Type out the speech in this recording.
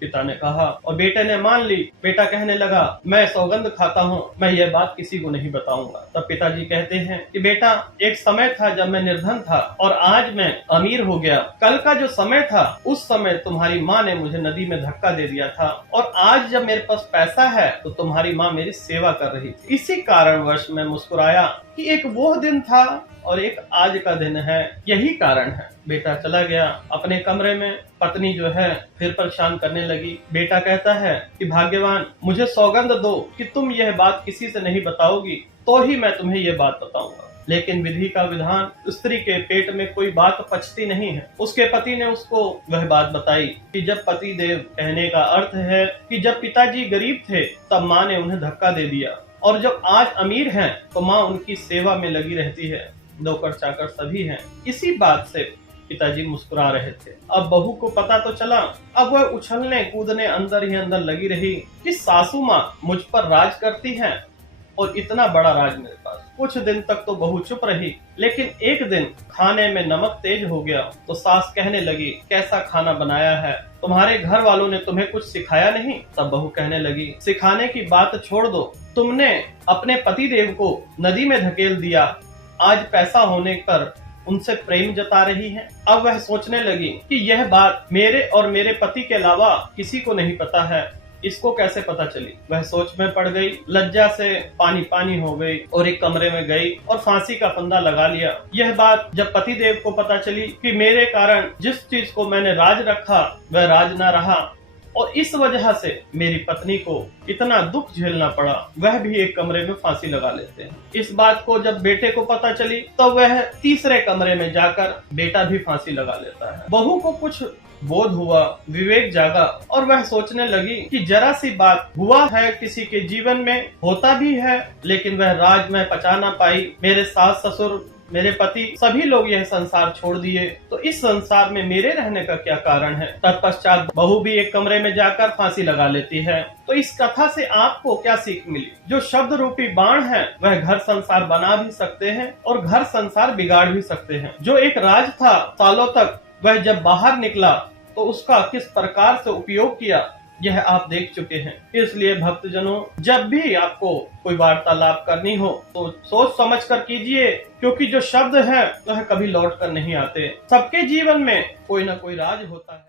पिता ने कहा और बेटे ने मान ली। बेटा कहने लगा, मैं सौगंध खाता हूँ, मैं यह बात किसी को नहीं बताऊंगा। तब पिताजी कहते हैं कि बेटा, एक समय था जब मैं निर्धन था और आज मैं अमीर हो गया। कल का जो समय था उस समय तुम्हारी माँ ने मुझे नदी में धक्का दे दिया था और आज जब मेरे पास पैसा है तो तुम्हारी माँ मेरी सेवा कर रही थी। इसी कारणवश मैं मुस्कुराया कि एक वो दिन था और एक आज का दिन है, यही कारण है। बेटा चला गया अपने कमरे में। पत्नी जो है फिर परेशान करने लगी। बेटा कहता है कि भाग्यवान, मुझे सौगंध दो कि तुम यह बात किसी से नहीं बताओगी, तो ही मैं तुम्हें यह बात बताऊंगा। लेकिन विधि का विधान, स्त्री के पेट में कोई बात पचती नहीं है। उसके पति ने उसको वह बात बताई कि जब पति देव, कहने का अर्थ है कि जब पिताजी गरीब थे तब माँ ने उन्हें धक्का दे दिया और जब आज अमीर हैं तो माँ उनकी सेवा में लगी रहती है। नौकर चाकर सभी हैं। इसी बात से पिताजी मुस्कुरा रहे थे। अब बहू को पता तो चला। अब वह उछलने कूदने अंदर ही अंदर लगी रही कि सासू माँ मुझ पर राज करती हैं और इतना बड़ा राज मेरे पास। कुछ दिन तक तो बहू चुप रही, लेकिन एक दिन खाने में नमक तेज हो गया तो सास कहने लगी, कैसा खाना बनाया है, तुम्हारे घर वालों ने तुम्हें कुछ सिखाया नहीं? तब बहू कहने लगी, सिखाने की बात छोड़ दो, तुमने अपने पति देव को नदी में धकेल दिया, आज पैसा होने पर उनसे प्रेम जता रही है। अब वह सोचने लगी कि यह बात मेरे और मेरे पति के अलावा किसी को नहीं पता है, इसको कैसे पता चली? वह सोच में पड़ गई, लज्जा से पानी पानी हो गई और एक कमरे में गई और फांसी का फंदा लगा लिया। यह बात जब पति देव को पता चली कि मेरे कारण जिस चीज को मैंने राज रखा वह राज न रहा और इस वजह से मेरी पत्नी को इतना दुख झेलना पड़ा, वह भी एक कमरे में फांसी लगा लेते हैं। इस बात को जब बेटे को पता चली तो वह तीसरे कमरे में जाकर बेटा भी फांसी लगा लेता है। बहू को कुछ बोध हुआ, विवेक जागा और वह सोचने लगी कि जरा सी बात हुआ है, किसी के जीवन में होता भी है, लेकिन वह राज में पचा ना पाई। मेरे सास ससुर, मेरे पति, सभी लोग यह संसार छोड़ दिए, तो इस संसार में मेरे रहने का क्या कारण है? तत्पश्चात बहू भी एक कमरे में जाकर फांसी लगा लेती है। तो इस कथा से आपको क्या सीख मिली? जो शब्द रूपी बाण है वह घर संसार बना भी सकते हैं और घर संसार बिगाड़ भी सकते हैं। जो एक राज था सालों तक, वह जब बाहर निकला तो उसका किस प्रकार से उपयोग किया यह आप देख चुके हैं। इसलिए भक्तजनों, जब भी आपको कोई वार्तालाप करनी हो तो सोच समझ कर कीजिए, क्योंकि जो शब्द है वह कभी लौट कर नहीं आते। सबके जीवन में कोई ना कोई राज होता है।